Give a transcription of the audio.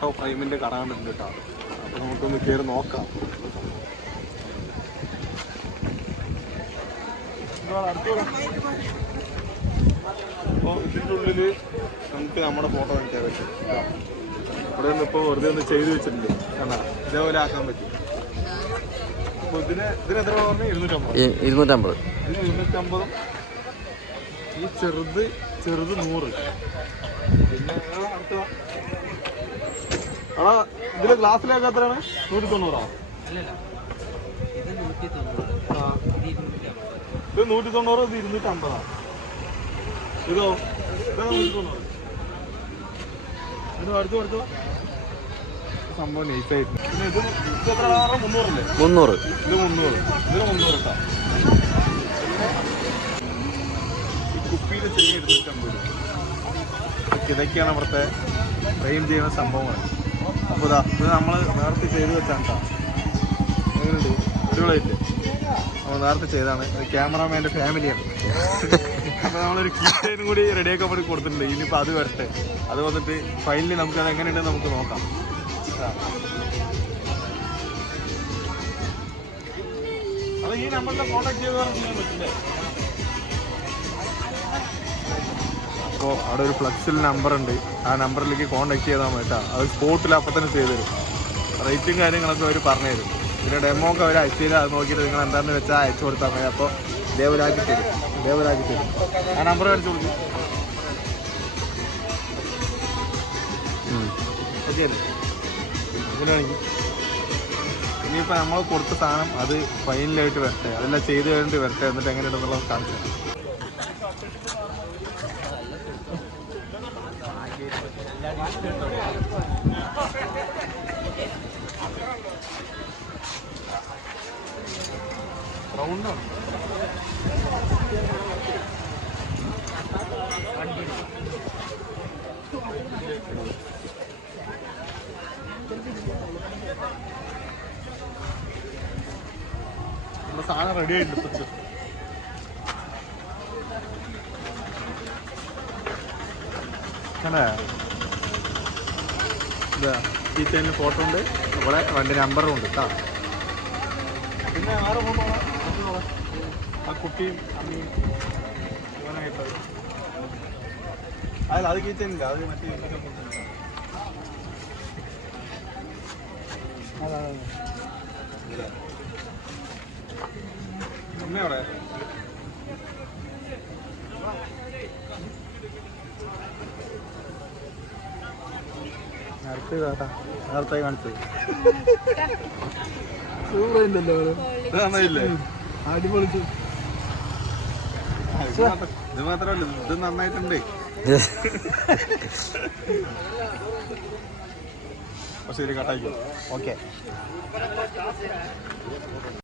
Photo ഫ്രെയിമിന്റെ കട കണ്ടിട്ടുണ്ട് കേട്ടോ. അപ്പോൾ നമുക്കൊന്ന് കയറി നോക്കാം. അപ്പോൾ ഇതിന്റെ നമുക്ക് നമ്മുടെ ഫോട്ടോ എടുക്കാൻ പറ്റും. കേട്ടോ. ഇവിടെ നിന്ന് ഇപ്പോൾ വെറുതെ ഒന്ന് ചെയ്ത് വെച്ചിട്ടുണ്ട്. കണ്ട? ഇതേപോലെ ആക്കാൻ പറ്റും. അപ്പോൾ ഇതിന് ഇതിന് എത്ര പറഞ്ഞു ഇരുന്നൂറ്റമ്പത്. ഇരുന്നൂറ്റമ്പത്. ഇതിന് ഇരുന്നൂറ്റമ്പതും ഈ ചെറുത് ചെറുത് നൂറ്. പിന്നെ ഏതാ എടാ ഇതിൽ ഗ്ലാസ്സിലേക്ക് എത്രയാണ്? നൂറ്റി തൊണ്ണൂറോ. ഇത് നൂറ്റി തൊണ്ണൂറ് ഇത് ഇരുന്നൂറ്റി അമ്പതാ ഇതോ ഇതാ? നൂറ്റി തൊണ്ണൂറ് ഇത് അടുത്ത് അടുത്ത് സംഭവം നൈസായിട്ട് പിന്നെ ഇത് ഇത് എത്ര പറഞ്ഞാൽ മുന്നൂറല്ലേ? മുന്നൂറ്. ഇത് മുന്നൂറ്. ഇത് മുന്നൂറ് കേട്ടോ ഈ കുപ്പിയിൽ ചെറിയ ഇരുന്നൂറ്റമ്പത് ഇതൊക്കെയാണ് അവിടുത്തെ ഫ്രെയിം ചെയ്യുന്ന സംഭവങ്ങൾ അപ്പോൾ ഇതാ ഇത് നമ്മൾ നേരത്തെ ചെയ്ത് വെച്ചാണ് കേട്ടോ എങ്ങനെയുണ്ട്? അടിപൊളിയായില്ലേ? നമ്മൾ നേരത്തെ ചെയ്താണ് ക്യാമറാമാന്റെ ഫാമിലിയാണ്. അപ്പോൾ നമ്മളൊരു കീറ്റൈനും കൂടി റെഡിയാക്കാൻ വേണ്ടി കൊടുത്തിട്ടുണ്ട്. ഇനിയിപ്പോൾ അത് വരട്ടെ. അത് വന്നിട്ട് ഫൈനലി നമുക്ക് അത് എങ്ങനെയുണ്ടെന്ന് നമുക്ക് നോക്കാം. അപ്പോൾ ഈ നമ്പറിൽ കോൺടാക്ട് ചെയ്ത് ചെയ്യാൻ പറ്റില്ലേ? അപ്പോൾ അവിടെ ഒരു ഫ്ലക്സിൽ നമ്പർ ഉണ്ട്. ആ നമ്പറിലേക്ക് കോൺടാക്ട് ചെയ്താൽ മതി അത് സ്പോട്ടിൽ അപ്പം തന്നെ ചെയ്തു തരും. റേറ്റും കാര്യങ്ങളൊക്കെ അവർ പറഞ്ഞു തരും. പിന്നെ ഡെമോ ഒക്കെ അവർ അയച്ചു തരും. അത് നോക്കിയിട്ട് നിങ്ങൾ എന്താണെന്ന് വെച്ചാൽ അയച്ചു കൊടുത്താൽ മതി. അപ്പോൾ ദേവരാജി തരും. ദേവരാജി തരും. ആ നമ്പർ കാണിച്ചു കൊടുക്കും. ഇനിയിപ്പോൾ നമ്മൾ കൊടുത്ത സാധനം അത് ഫൈനലായിട്ട് വരട്ടെ. അതെല്ലാം ചെയ്ത് കഴിഞ്ഞിട്ട് വരട്ടെ. എന്നിട്ട് എങ്ങനെയുണ്ടെന്നുള്ളത് കാണിച്ചു റൗണ്ടാണ് സാധനം റെഡി ആയിട്ടുണ്ട് കണ്ടോ? ഇതാ ഈ ഫോട്ടോ ഉണ്ട്. ഇവിടെ വണ്ടി നമ്പറും ഉണ്ട് കേട്ടോ പിന്നെ ഫോട്ടോ ആ കുട്ടിയും അതാ. നേരത്തെ കാണിച്ചത്. ഇത് അടിപൊളിച്ചു ഇത് മാത്രമല്ല നന്നായിട്ടുണ്ട്. ശരി കട്ടായിക്കോ ഓക്കെ